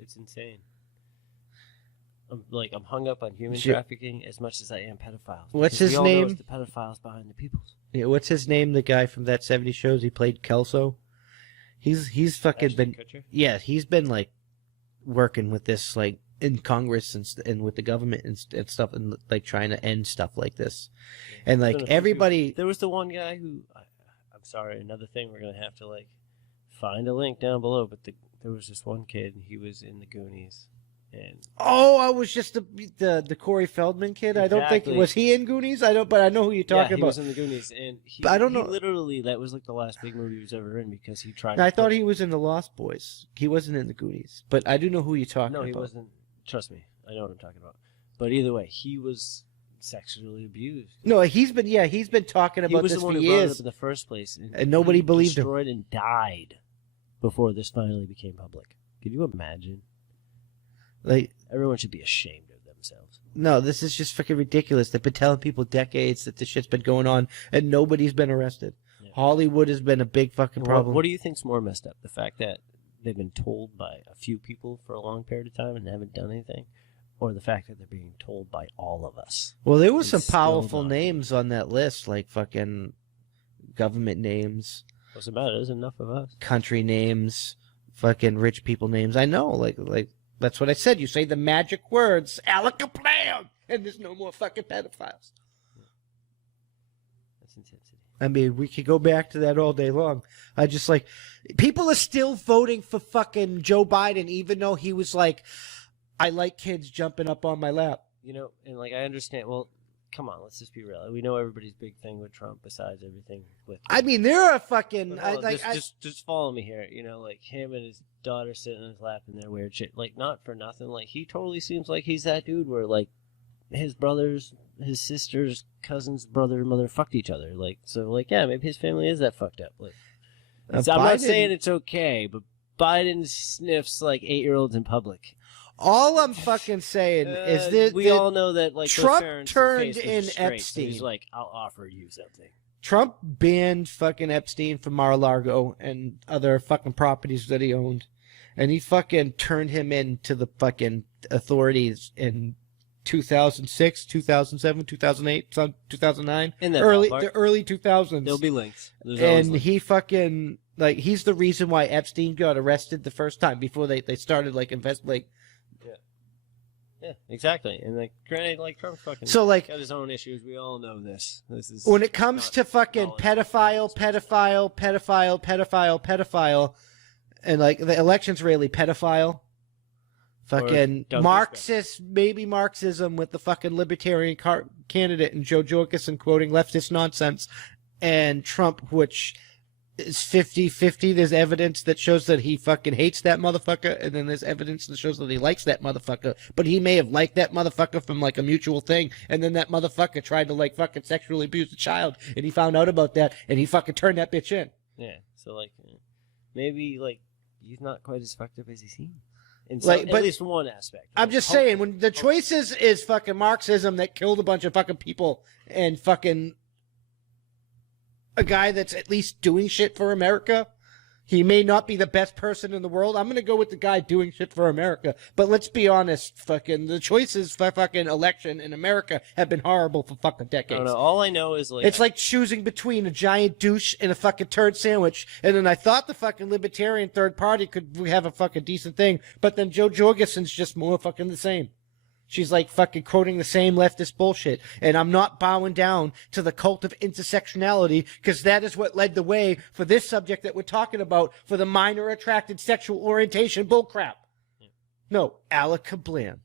It's insane. I'm hung up on human trafficking as much as I am pedophiles. What's his name? We all know it's the pedophiles behind the peoples. Yeah, what's his name? The guy from that '70s shows. He played Kelso. He's fucking been. Kutcher? Yeah, he's been like working with this like in Congress and with the government and stuff and like trying to end stuff like this. Yeah. And like everybody. There was the one guy who. I'm sorry. Another thing we're gonna have to like find a link down below. But there was this one kid. And he was in the Goonies. And I was just the Corey Feldman kid. Exactly. I don't think was he in Goonies. But I know who you're talking about. He was in the Goonies, and I don't know. Literally, that was like the last big movie he was ever in because he tried. I thought he was in the Lost Boys. He wasn't in the Goonies, but I do know who you're talking about. No, he wasn't. Trust me, I know what I'm talking about. But either way, he was sexually abused. No, he's been talking about this for years. He was the one who brought it up in the first place, and nobody believed him. Destroyed and died before this finally became public. Can you imagine? Like everyone should be ashamed of themselves. No, this is just freaking ridiculous. They've been telling people decades that this shit's been going on, and nobody's been arrested. Yeah. Hollywood has been a big fucking problem. What do you think's more messed up? The fact that they've been told by a few people for a long period of time and haven't done anything, or the fact that they're being told by all of us? Well, there were some powerful names on that list, like fucking government names. What's about it? There's enough of us. Country names, fucking rich people names. I know, like. That's what I said. You say the magic words, alakaplam, and there's no more fucking pedophiles. That's intensity. I mean, we could go back to that all day long. I just like, people are still voting for fucking Joe Biden, even though he was like, I like kids jumping up on my lap. You know, and like, I understand, well, come on, let's just be real. We know everybody's big thing with Trump besides everything with... I mean, there are fucking... Just follow me here. You know, like him and his daughter sitting in his lap and their weird shit. Like, not for nothing. Like, he totally seems like he's that dude where, like, his brothers, his sisters, cousins, brother, and mother fucked each other. Like, so, like, yeah, maybe his family is that fucked up. Like, I'm not saying it's okay, but Biden sniffs, like, 8-year-olds in public. All I'm fucking saying is that we all know that like Trump turned in Epstein. So he's like, I'll offer you something. Trump banned fucking Epstein from Mar-a-Lago and other fucking properties that he owned, and he fucking turned him into the fucking authorities in 2006, 2007, 2008, 2009, in that the early 2000s. There'll be links. And he fucking like he's the reason why Epstein got arrested the first time before they started like Yeah, exactly. And like, granted, like Trump's fucking got his own issues. We all know this. This is when it comes to fucking pedophile, and like the election's really pedophile. Fucking Marxist, maybe Marxism with the fucking libertarian candidate and Joe Jorgensen quoting leftist nonsense, and Trump, which is 50-50. There's evidence that shows that he fucking hates that motherfucker, and then there's evidence that shows that he likes that motherfucker. But he may have liked that motherfucker from like a mutual thing, and then that motherfucker tried to like fucking sexually abuse a child, and he found out about that, and he fucking turned that bitch in. Yeah, so like maybe like he's not quite as fucked up as he seems. Like, at least from one aspect. I'm just saying, when the choice is fucking Marxism that killed a bunch of fucking people and fucking a guy that's at least doing shit for America. He may not be the best person in the world. I'm going to go with the guy doing shit for America. But let's be honest, fucking the choices for fucking election in America have been horrible for fucking decades. I don't know. All I know is like... It's like choosing between a giant douche and a fucking turd sandwich. And then I thought the fucking libertarian third party could have a fucking decent thing. But then Joe Jorgensen's just more fucking the same. She's like fucking quoting the same leftist bullshit. And I'm not bowing down to the cult of intersectionality because that is what led the way for this subject that we're talking about for the minor attracted sexual orientation bullcrap. Yeah. No, alakablam.